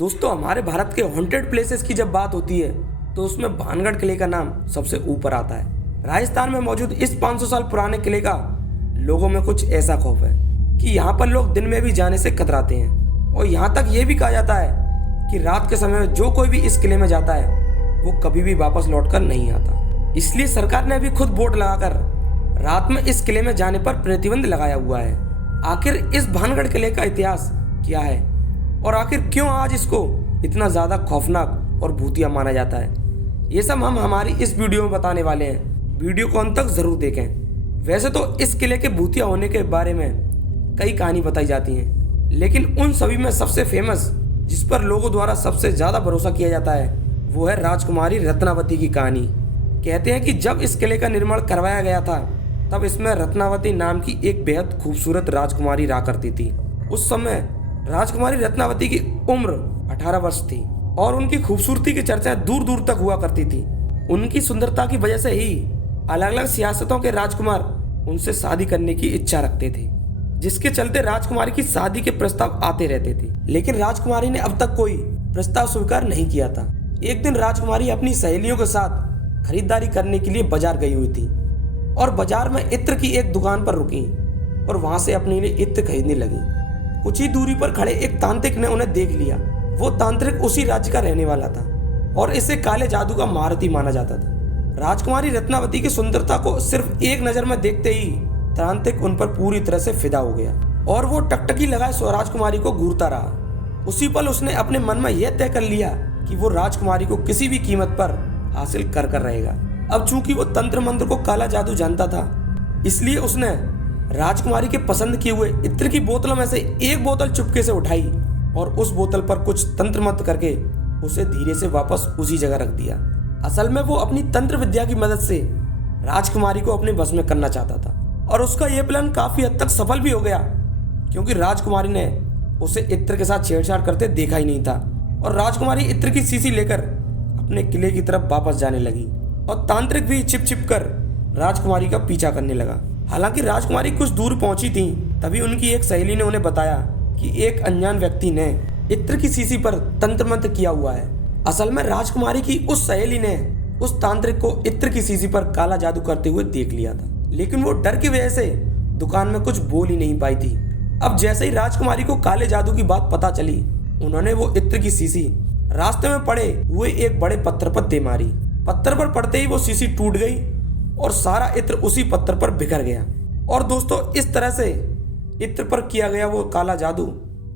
दोस्तों, हमारे भारत के हॉन्टेड प्लेसेस की जब बात होती है तो उसमें भानगढ़ किले का नाम सबसे ऊपर आता है। राजस्थान में मौजूद इस 500 साल पुराने किले का लोगों में कुछ ऐसा खौफ है कि यहाँ पर लोग दिन में भी जाने से कतराते हैं और यहाँ तक ये भी कहा जाता है कि रात के समय जो कोई भी इस किले में जाता है वो कभी भी वापस लौटकर नहीं आता। इसलिए सरकार ने अभी खुद बोर्ड लगाकर रात में इस किले में जाने पर प्रतिबंध लगाया हुआ है। आखिर इस भानगढ़ किले का इतिहास क्या है और आखिर क्यों आज इसको इतना ज़्यादा खौफनाक और भूतिया माना जाता है, ये सब हम हमारी इस वीडियो में बताने वाले हैं। वीडियो को अंत तक ज़रूर देखें। वैसे तो इस किले के भूतिया होने के बारे में कई कहानी बताई जाती हैं, लेकिन उन सभी में सबसे फेमस, जिस पर लोगों द्वारा सबसे ज़्यादा भरोसा किया जाता है, वो है राजकुमारी रत्नावती की कहानी। कहते हैं कि जब इस किले का निर्माण करवाया गया था तब इसमें रत्नावती नाम की एक बेहद खूबसूरत राजकुमारी रहा करती थी। उस समय राजकुमारी रत्नावती की उम्र 18 वर्ष थी और उनकी खूबसूरती की चर्चा दूर दूर तक हुआ करती थी। उनकी सुंदरता की वजह से ही अलग अलग सियासतों के राजकुमार उनसे शादी करने की इच्छा रखते थे, जिसके चलते राजकुमारी की शादी के प्रस्ताव आते रहते थे, लेकिन राजकुमारी ने अब तक कोई प्रस्ताव स्वीकार नहीं किया था। एक दिन राजकुमारी अपनी सहेलियों के साथ खरीदारी करने के लिए बाजार गई हुई थी और बाजार में इत्र की एक दुकान पर रुकी और वहां से अपने लिए इत्र खरीदने लगी। कुछ ही दूरी पर खड़े एक तांत्रिक ने उन्हें देख लिया। वो तांत्रिक उसी राज्य का रहने वाला था और इसे काले जादू का महारथी माना जाता था। राजकुमारी रत्नावती की सुंदरता को सिर्फ एक नजर में देखते ही तांत्रिक उन पर पूरी तरह से फिदा हो गया और वो टकटकी लगाए राजकुमारी को घूरता रहा। उसी पल उसने अपने मन में यह तय कर लिया कि वो राजकुमारी को किसी भी कीमत पर हासिल कर रहेगा। अब चूंकि वो तंत्र मंत्र को काला जादू जानता था, इसलिए उसने राजकुमारी के पसंद किए हुए इत्र की बोतलों में से एक बोतल चुपके से उठाई और उस बोतल पर कुछ तंत्र मंत्र करके उसे धीरे से वापस उसी जगह रख दिया। असल में वो अपनी तंत्र विद्या की मदद से राजकुमारी को अपने बस में करना चाहता था और उसका यह प्लान काफी हद तक सफल भी हो गया, क्योंकि राजकुमारी ने उसे इत्र के साथ छेड़छाड़ करते देखा ही नहीं था और राजकुमारी इत्र की शीशी लेकर अपने किले की तरफ वापस जाने लगी और तांत्रिक भी छिप छिप कर राजकुमारी का पीछा करने लगा। हालांकि राजकुमारी कुछ दूर पहुंची थी, तभी उनकी एक सहेली ने उन्हें बताया कि एक अनजान व्यक्ति ने इत्र की शीशी पर तंत्र मंत्र किया हुआ है। असल में राजकुमारी की उस सहेली ने उस तांत्रिक को इत्र की शीशी पर काला जादू करते हुए देख लिया था, लेकिन वो डर की वजह से दुकान में कुछ बोल ही नहीं पाई थी। अब जैसे ही राजकुमारी को काले जादू की बात पता चली, उन्होंने वो इत्र की शीशी रास्ते में पड़े हुए एक बड़े पत्थर पर दे मारी। पत्थर पर पड़ते ही वो शीशी टूट गई और सारा इत्र उसी पत्थर पर बिखर गया। और दोस्तों, इस तरह से इत्र पर किया गया वो काला जादू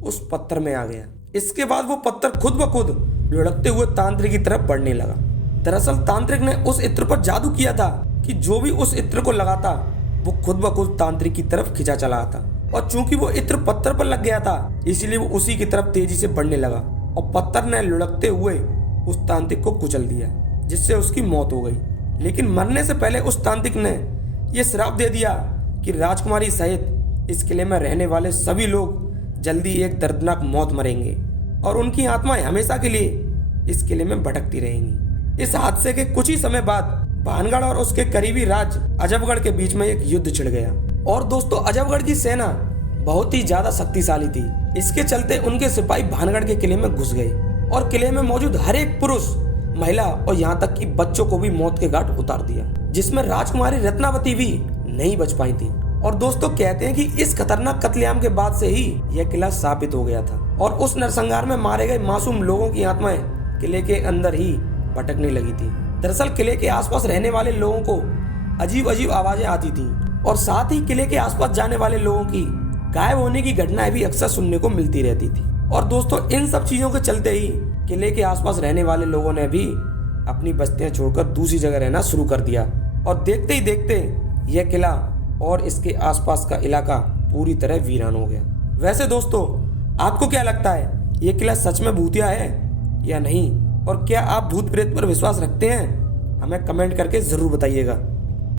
उस पत्थर में आ गया। इसके बाद वो पत्थर खुद ब खुद लुढ़कते हुए तांत्रिक की तरफ बढ़ने लगा। दरअसल तांत्रिक ने उस इत्र पर जादू किया था कि जो भी उस इत्र को लगाता वो खुद ब खुद तांत्रिक की तरफ खिंचा चला आता, और चूंकि वो इत्र पत्थर पर लग गया था, इसलिए वो उसी की तरफ तेजी से बढ़ने लगा और पत्थर ने लुढ़कते हुए उस तांत्रिक को कुचल दिया, जिससे उसकी मौत हो गई। लेकिन मरने से पहले उस तांत्रिक ने यह श्राप दे दिया कि राजकुमारी सहित इस किले में रहने वाले सभी लोग जल्दी एक दर्दनाक मौत मरेंगे और उनकी आत्माएं हमेशा के लिए इस किले में भटकती रहेंगी। इस हादसे के कुछ ही समय बाद भानगढ़ और उसके करीबी राज्य अजबगढ़ के बीच में एक युद्ध छिड़ गया। और दोस्तों, अजबगढ़ की सेना बहुत ही ज्यादा शक्तिशाली थी। इसके चलते उनके सिपाही भानगढ़ के किले में घुस गए और किले में मौजूद हर एक पुरुष, महिला और यहाँ तक कि बच्चों को भी मौत के घाट उतार दिया, जिसमें राजकुमारी रत्नावती भी नहीं बच पाई थी। और दोस्तों, कहते हैं कि इस खतरनाक कत्लेआम के बाद से ही यह किला स्थापित हो गया था और उस नरसंहार में मारे गए मासूम लोगों की आत्माएं किले के अंदर ही भटकने लगी थी। दरअसल किले के आसपास रहने वाले लोगों को अजीब अजीब आवाजें आती थी और साथ ही किले के आसपास जाने वाले लोगों की गायब होने की घटनाएं भी अक्सर सुनने को मिलती रहती थी। और दोस्तों, इन सब चीजों के चलते ही किले के आसपास रहने वाले लोगों ने भी अपनी बस्तियां छोड़कर दूसरी जगह रहना शुरू कर दिया और देखते ही देखते यह किला और इसके आसपास का इलाका पूरी तरह वीरान हो गया। वैसे दोस्तों, आपको क्या लगता है, यह किला सच में भूतिया है या नहीं, और क्या आप भूत प्रेत पर विश्वास रखते हैं? हमें कमेंट करके जरूर बताइएगा।